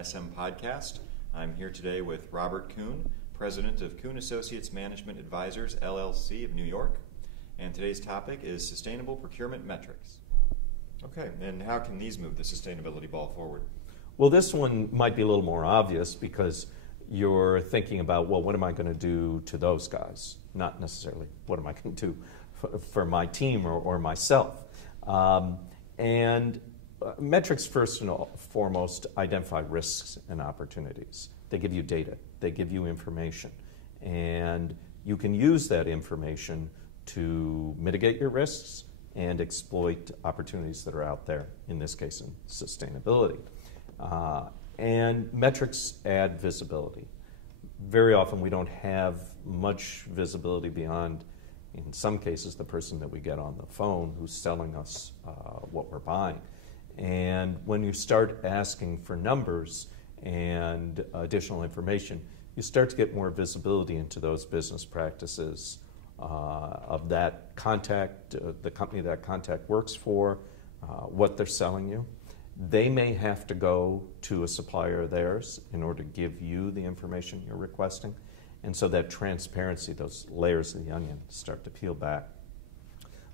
ISM podcast. I'm here today with Robert Kuhn, President of Kuhn Associates Management Advisors, LLC of New York. And today's topic is sustainable procurement metrics. Okay, and how can these move the sustainability ball forward? Well, this one might be a little more obvious because you're thinking about, well, what am I going to do to those guys? Not necessarily what am I going to do for my team or myself. Metrics, first and foremost, identify risks and opportunities. They give you data. They give you information. And you can use that information to mitigate your risks and exploit opportunities that are out there, in this case in sustainability. And metrics add visibility. Very often we don't have much visibility beyond, in some cases, the person that we get on the phone who's selling us what we're buying. And when you start asking for numbers and additional information, you start to get more visibility into those business practices of that contact, the company that contact works for, what they're selling you. They may have to go to a supplier of theirs in order to give you the information you're requesting. And so that transparency, those layers of the onion, start to peel back.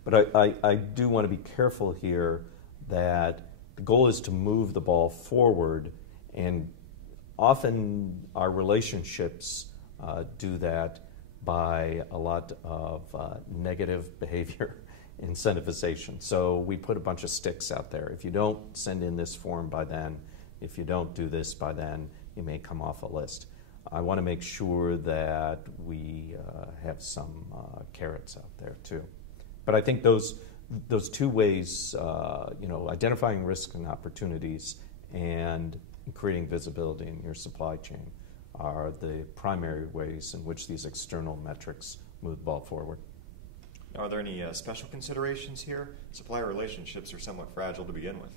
But I do want to be careful here that the goal is to move the ball forward, and often our relationships do that by a lot of negative behavior incentivization. So we put a bunch of sticks out there. If you don't send in this form by then, if you don't do this by then, you may come off a list. I want to make sure that we have some carrots out there too. But I think those two ways, identifying risks and opportunities and creating visibility in your supply chain are the primary ways in which these external metrics move the ball forward. Are there any special considerations here? Supplier relationships are somewhat fragile to begin with.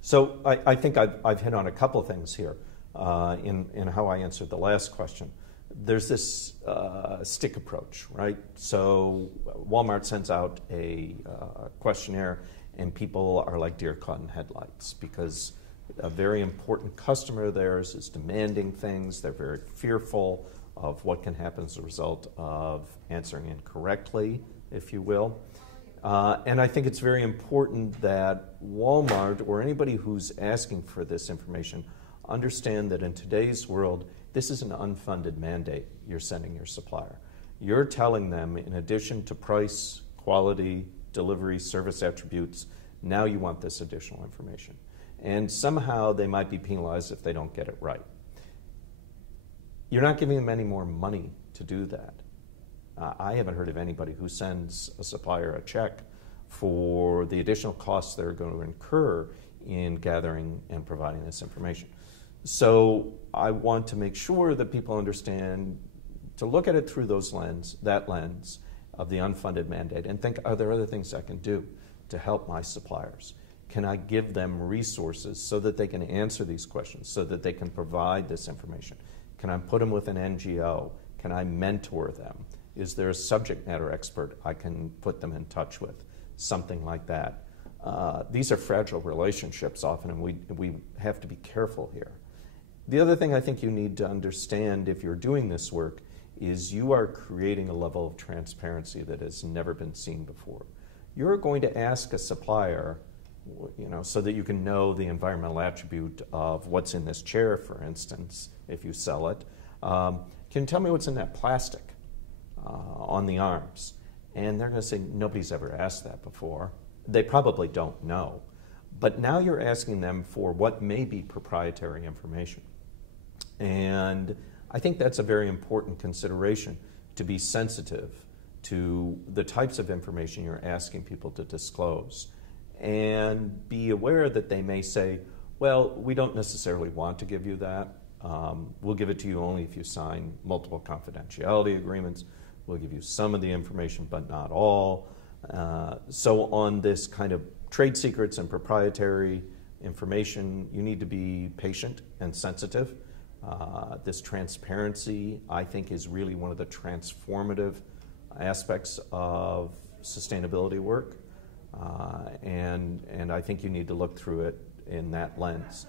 So I think I've hit on a couple of things here in how I answered the last question. There's this stick approach, right? So Walmart sends out a questionnaire, and people are like deer caught in headlights because a very important customer of theirs is demanding things. They're very fearful of what can happen as a result of answering incorrectly, if you will. And I think it's very important that Walmart or anybody who's asking for this information understand that in today's world, this is an unfunded mandate you're sending your supplier. You're telling them, in addition to price, quality, delivery, service attributes, now you want this additional information. And somehow they might be penalized if they don't get it right. You're not giving them any more money to do that. I haven't heard of anybody who sends a supplier a check for the additional costs they're going to incur in gathering and providing this information. So I want to make sure that people understand to look at it through that lens of the unfunded mandate and think, are there other things I can do to help my suppliers? Can I give them resources so that they can answer these questions, so that they can provide this information? Can I put them with an NGO? Can I mentor them? Is there a subject matter expert I can put them in touch with? Something like that. These are fragile relationships often, and we have to be careful here. The other thing I think you need to understand if you're doing this work is you are creating a level of transparency that has never been seen before. You're going to ask a supplier, so that you can know the environmental attribute of what's in this chair, for instance, if you sell it. Can you tell me what's in that plastic on the arms? And they're going to say, nobody's ever asked that before. They probably don't know. But now you're asking them for what may be proprietary information. And I think that's a very important consideration, to be sensitive to the types of information you're asking people to disclose. And be aware that they may say, well, we don't necessarily want to give you that. We'll give it to you only if you sign multiple confidentiality agreements. We'll give you some of the information, but not all. So on this kind of trade secrets and proprietary information, you need to be patient and sensitive. This transparency, I think, is really one of the transformative aspects of sustainability work. And I think you need to look through it in that lens.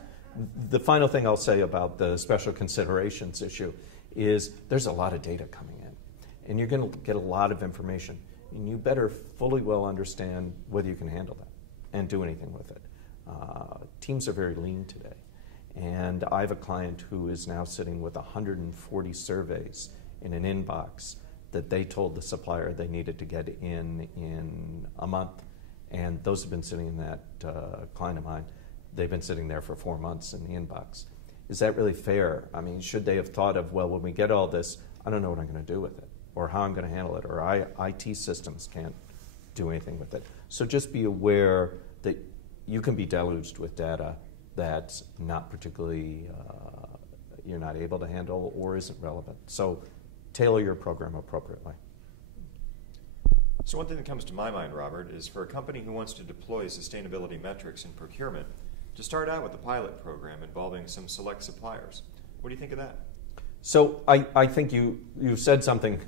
The final thing I'll say about the special considerations issue is there's a lot of data coming in, and you're going to get a lot of information, and you better fully well understand whether you can handle that and do anything with it. Teams are very lean today, and I have a client who is now sitting with 140 surveys in an inbox that they told the supplier they needed to get in a month, and those have been sitting in that client of mine. They've been sitting there for 4 months in the inbox. Is that really fair? I mean, should they have thought of, well, when we get all this, I don't know what I'm going to do with it, or how I'm going to handle it, or IT systems can't do anything with it. So just be aware that you can be deluged with data that's not particularly, you're not able to handle or isn't relevant. So tailor your program appropriately. So one thing that comes to my mind, Robert, is for a company who wants to deploy sustainability metrics in procurement, to start out with a pilot program involving some select suppliers. What do you think of that? So I think you said something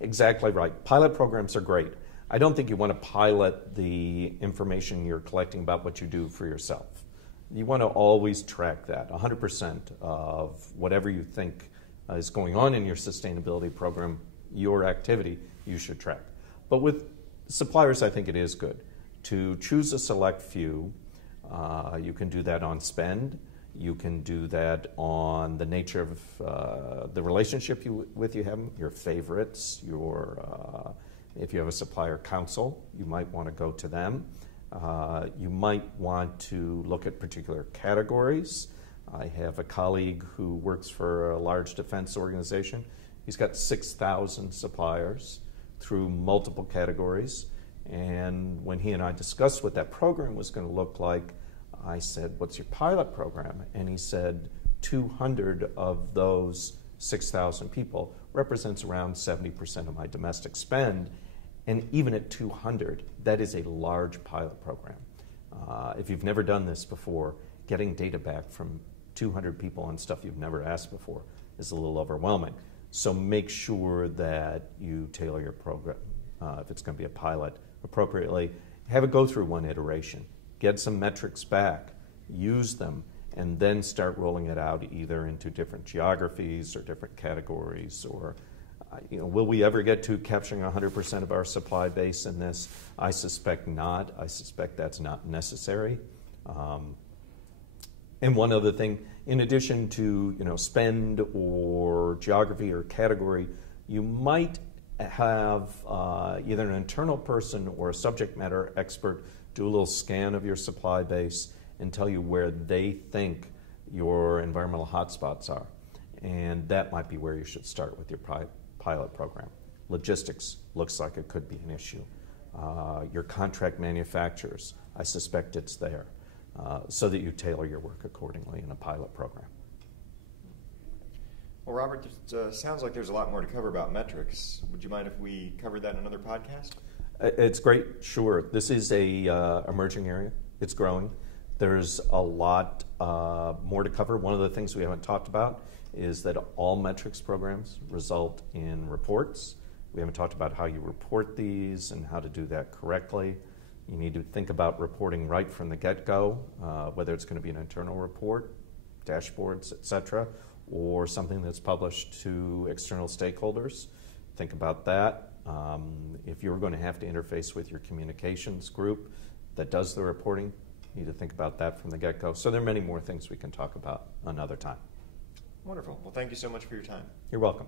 exactly right. Pilot programs are great. I don't think you want to pilot the information you're collecting about what you do for yourself. You want to always track that. 100% of whatever you think is going on in your sustainability program, your activity, you should track. But with suppliers, I think it is good to choose a select few. You can do that on spend. You can do that on the nature of the relationship you have, your favorites, if you have a supplier council, you might want to go to them. You might want to look at particular categories. I have a colleague who works for a large defense organization. He's got 6,000 suppliers through multiple categories. And when he and I discussed what that program was going to look like, I said, what's your pilot program? And he said, 200 of those 6,000 people represents around 70% of my domestic spend. And even at 200, that is a large pilot program. If you've never done this before, getting data back from 200 people on stuff you've never asked before is a little overwhelming. So make sure that you tailor your program, if it's going to be a pilot, appropriately. Have it go through one iteration. Get some metrics back, use them, and then start rolling it out either into different geographies or different categories. Or, will we ever get to capturing 100% of our supply base in this? I suspect not. I suspect that's not necessary. And one other thing, in addition to spend or geography or category, you might have either an internal person or a subject matter expert do a little scan of your supply base and tell you where they think your environmental hotspots are. And that might be where you should start with your pilot program. Logistics looks like it could be an issue. Your contract manufacturers, I suspect it's there, so that you tailor your work accordingly in a pilot program. Well, Robert, it sounds like there's a lot more to cover about metrics. Would you mind if we covered that in another podcast? It's great, sure. This is a emerging area. It's growing. There's a lot more to cover. One of the things we haven't talked about is that all metrics programs result in reports. We haven't talked about how you report these and how to do that correctly. You need to think about reporting right from the get-go, whether it's going to be an internal report, dashboards, etc., or something that's published to external stakeholders. Think about that. If you're going to have to interface with your communications group that does the reporting, you need to think about that from the get-go. So there are many more things we can talk about another time. Wonderful. Well, thank you so much for your time. You're welcome.